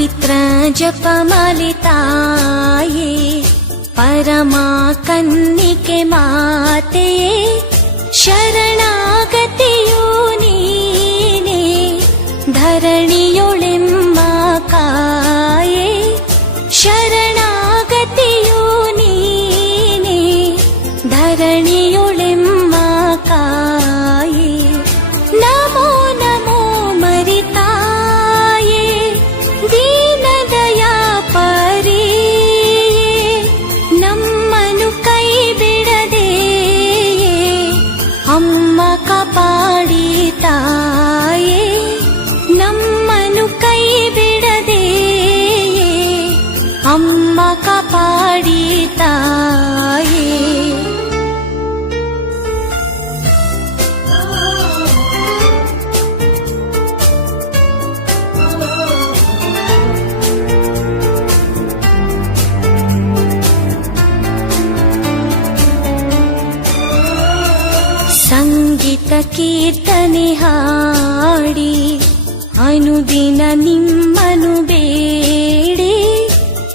ಪವಿತ್ರ ಜಪಮಾಲೆ ತಾಯೇ, ಪರಮಾ ಕನ್ನಿಕೆ ಮಾತೆಯೇ, ಶರಣಾಗತಿಯು ನೀನೇ, ಧರಣಿಯೊಳೆಮ್ಮ ಕಾಯೇ, ಶರಣಾಗತಿಯು ನೀನೇ, ಧರಣಿಯೊಳೆಮ್ಮ ಕಾಯೇ. ನಮೋ ನಮೋ ಮರಿತಾಯೇ, ದೀನದಯಾ ಪರಿಯೇ, ನಮ್ಮನು ಕೈ ಬಿಡದೆ ಅಮ್ಮ ಕಾಪಾಡಿ ತಾಯೇ, ನಮ್ಮನು ಕೈ ಬಿಡದೆ ಅಮ್ಮ ಕಾಪಾಡಿ ತಾಯೇ. ಸಂಗೀತ ಕೀರ್ತನೆ ಹಾಡಿ ಅನುದಿನ ನಿಮ್ಮನು ಬೇಡಿ,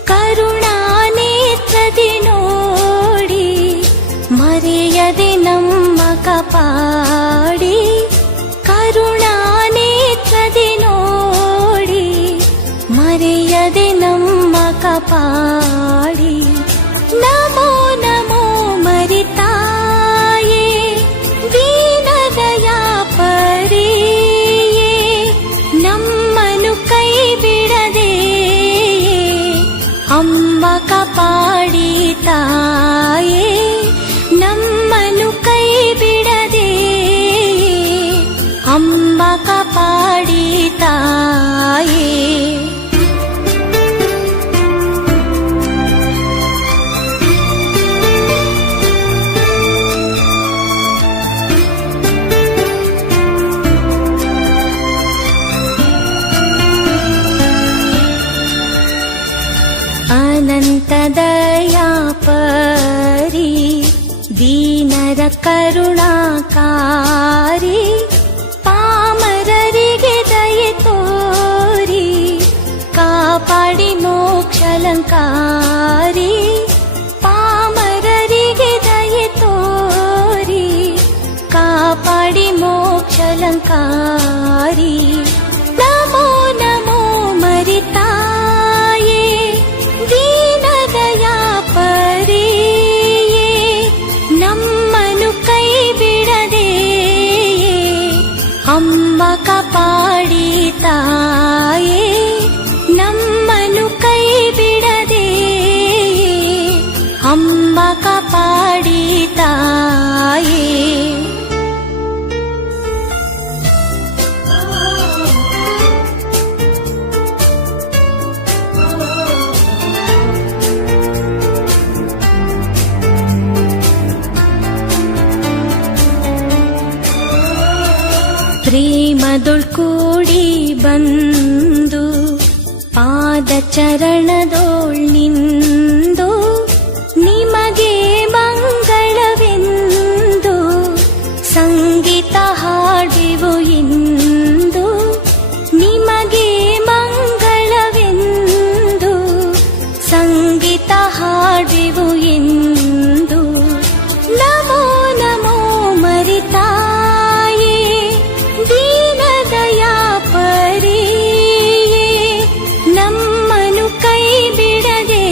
ಕರುಣಾ ನೇತ್ರದಿ ನೋಡಿ ಮರೆಯದೆ ನಮ್ಮ ಕಾಪಾಡಿ, ಕರುಣಾ ನೇತ್ರದಿ ನೋಡಿ ಮರೆಯದೆ ನಮ್ಮ ಕಾಪಾಡಿ. ನಮೋ ನಮೋ ಮರಿತಾಯೇ, ದೀನದಯಾ ಪರಿಯೇ, ನಮ್ಮನು ಕೈ ಬಿಡದೆ ಅಮ್ಮ ಕಾಪಾಡಿ ತಾಯೇ, ನಮ್ಮನು ಕೈ ಬಿಡದೆ ಅಮ್ಮ ಕಾಪಾಡಿ ತಾಯೇ. ಅನಂತ ದಯಾ ಪರಿ, ದೀನರ ಕರುಣಾಕಾರಿ, ಪಾಮರರಿಗೆ ದಯೆ ತೋರಿ ಕಾಪಾಡಿ ಮೋಕ್ಷಲಂಕಾರಿ, ಪಾಮರರಿಗೆ ದಯೆ ತೋರಿ ಕಾಪಾಡಿ ಮೋಕ್ಷಲಂಕಾರಿ. ನಮೋ ನಮೋ ಮರಿತಾಯೇ, ದೀನದಯಾ ಪರಿಯೇ, ನಮ್ಮನು ಕೈ ಬಿಡದೆ ಅಮ್ಮ ಕಾಪಾಡಿ ತಾಯೇ, ನಮ್ಮನು ಕೈ ಬಿಡದೆ ಅಮ್ಮ ಕಾಪಾಡಿ ತಾಯೇ. ಪ್ರೇಮದೊಳ್ ಕೂಡಿ ಬಂದು ಪಾದ ಚರಣದೋಳ್ ನಿಂದು, ನಿಮಗೆ ಮಂಗಳವೆಂದು ಸಂಗೀತ ಹಾಡುವೆವು ಇಂದು, ನಿಮಗೆ ಮಂಗಳವೆಂದು ಸಂಗೀತ ಹಾಡುವೆವು ಇಂದು. ನಮೋ ನಮೋ ಮರಿತಾಯೇ, ದೀನದಯಾ ಪರಿಯೇ, ನಮ್ಮನು ಕೈ ಬಿಡದೆ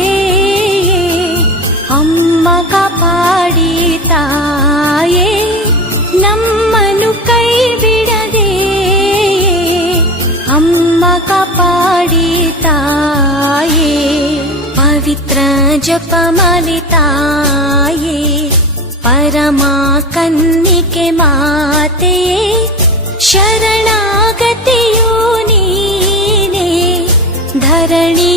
ಅಮ್ಮ ಕಾಪಾಡಿ ತಾಯೇ, ನಮ್ಮನು ಕೈ ಬಿಡದೆ ಅಮ್ಮ ಕಾಪಾಡಿ ತಾಯೇ. ಪವಿತ್ರ ಜಪಮಾಲೆ ತಾಯೇ, ಪರಮಾ ಕನ್ನಿಕೆ ಮಾತೆಯೇ, ಶರಣಾಗತಿಯು ನೀನೇ,